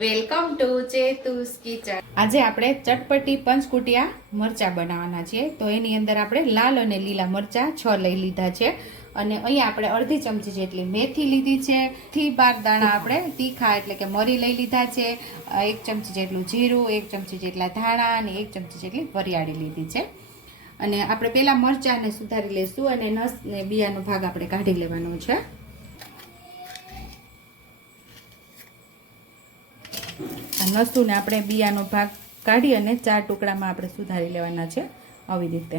Welcome to ચેતુસ kitchen. આજે આપણે ચટપટી પંચકુટિયા મરચા બનાવવાના છે। તો એની અંદર આપણે લાલ અને લીલા મરચા 6 લઈ લીધા છે અને અહીંયા આપણે અડધી ચમચી જેટલી મેથી લીધી છે। થી 12 દાણા આપણે તીખા એટલે કે મરી લઈ લીધા છે। 1 ચમચી જેટલું જીરું, 1 ચમચી જેટલા ધાણા અને 1 ચમચી જેટલી વરિયાળી લીધી છે। અને આપણે પહેલા મરચાને સુધારી લેશું અને નસ ને બિયાનો ભાગ આપણે કાઢી લેવાનો છે। નસુને આપણે બિયાનો ભાગ કાઢી અને 4 ટુકડામાં આપણે સુધારી લેવાના છે આવી રીતે।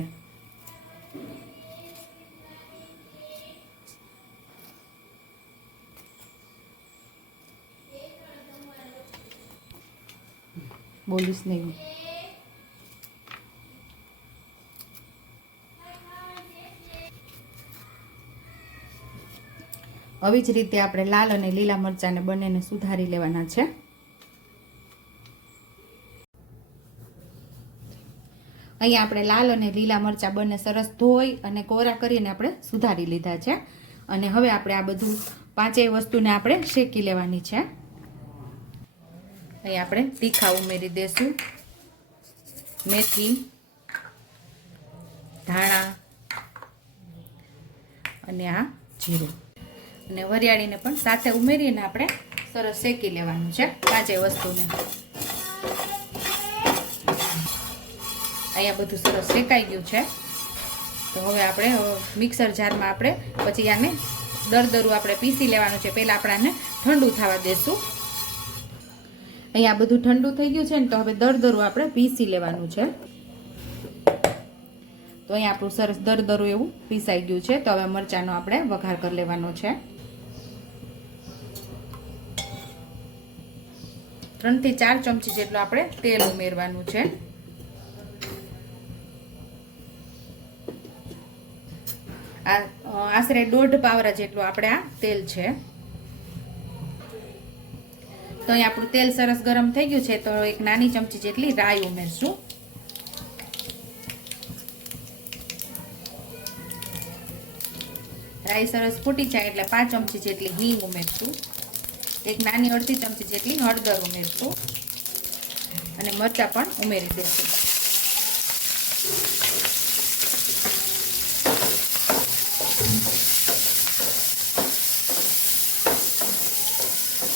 બોલીશ નહીં। આવી જ રીતે આપણે લાલ અને લીલા મરચાંને બંનેને સુધારી લેવાના છે। અહીંયા આપણે લાલ અને લીલા મરચાં બંને સરસ ધોઈ અને કોરા કરીને આપણે સુધારી લીધા છે અને હવે આપણે આ બધું પાંચેય વસ્તુને આપણે શેકી લેવાની છે। અહીં આપણે તીખા ઉમેરી દેશું, મેથી, ધાણા અને આ જીરું અને વરિયાળીને પણ સાથે ઉમેરીને આપણે સરસ શેકી લેવાનું છે પાંચેય વસ્તુને। અહીંયા બધું સરસ શેકાઈ ગયું છે તો હવે આપણે મિક્સર જારમાં આપણે પછી આને દરદરું આપણે પીસી લેવાનું છે। પહેલાં આપણે આને ઠંડુ થવા દેશું। અહીંયા બધું ઠંડુ થઈ ગયું છે ને તો હવે દરદરું આપણે પીસી લેવાનું છે। તો અહીંયા આપણું સરસ દરદરું એવું પીસાઈ ગયું છે તો હવે મરચાંનો આપણે વઘાર કરી લેવાનો છે। 3 થી 4 ચમચી જેટલું આપણે તેલ ઉમેરવાનું છે। આશરે 1.5 પાવરા જેટલું આપણે આ તેલ છે। તો અહીં આપણું તેલ સરસ ગરમ થઈ ગયું છે તો એક નાની ચમચી જેટલી રાઈ ઉમેરશું। રાઈ સરસ ફૂટી જાય એટલે 5 ચમચી જેટલી હિંગ ઉમેરશું। એક નાની અડધી ચમચી જેટલી હળદર ઉમેરશું અને મરચાં પણ ઉમેરી દઈશું।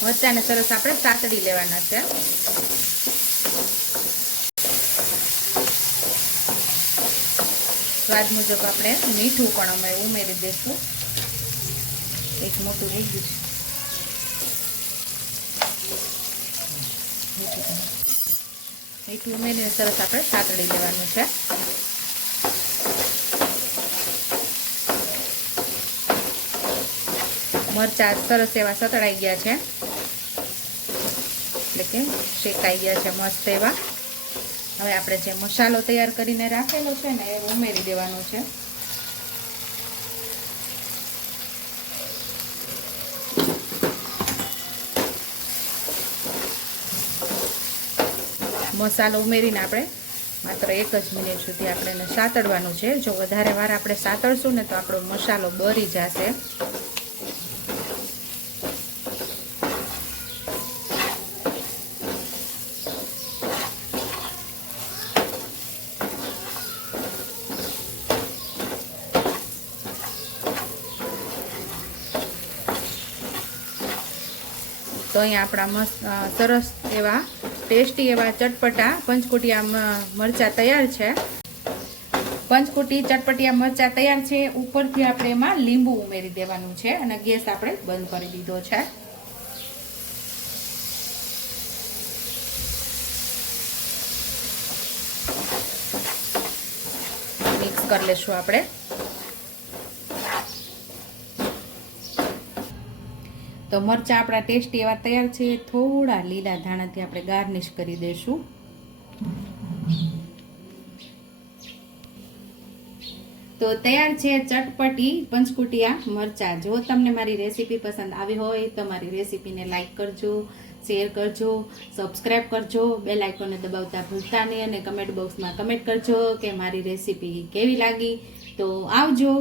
મરચાંને સરસ આપણે સાતડી લેવાના છે। સ્વાદ મુજબ આપણે મીઠું પણ અમે ઉમેરી દઈશું। એક મોટું થઈ ગયું છે, મીઠું ઉમેરીને સરસ આપણે સાતડી લેવાનું છે। મરચાં સરસ એવા સતળાઈ ગયા છે એટલે કે શેકાઈ ગયા છે મસ્ત એવા। હવે આપણે જે મસાલો તૈયાર કરીને રાખેલો છે ને એ ઉમેરી દેવાનો છે। મસાલો ઉમેરીને આપણે માત્ર 1 જ મિનિટ સુધી આપણે એને સાતળવાનું છે। જો વધારે વાર આપણે સાતળશું ને તો આપણો મસાલો બળી જશે। તો અહીંયા આપણા સરસ એવા ટેસ્ટી એવા ચટપટા પંચકુટિયા મરચાં તૈયાર છે। પંચકુટી ચટપટિયા મરચાં તૈયાર છે। ઉપરથી આપણે એમાં લીંબુ ઉમેરી દેવાનું છે અને ગેસ આપણે બંધ કરી દીધો છે। મિક્સ કરી લેશું આપણે। તો મરચાં આપણા ટેસ્ટી એવા તૈયાર છે। થોડા લીલા ધાણાથી આપણે ગાર્નિશ કરી દઈશું। તો તૈયાર છે ચટપટી પંચકુટિયા મરચાં। જો તમને મારી રેસીપી પસંદ આવી હોય તો મારી રેસીપીને લાઈક કરજો, શેર કરજો, સબસ્ક્રાઈબ કરજો, બેલ આઇકોનને દબાવતા ભૂલતા નહીં અને કમેન્ટ બોક્સમાં કમેન્ટ કરજો કે મારી રેસીપી કેવી લાગી। તો આવજો।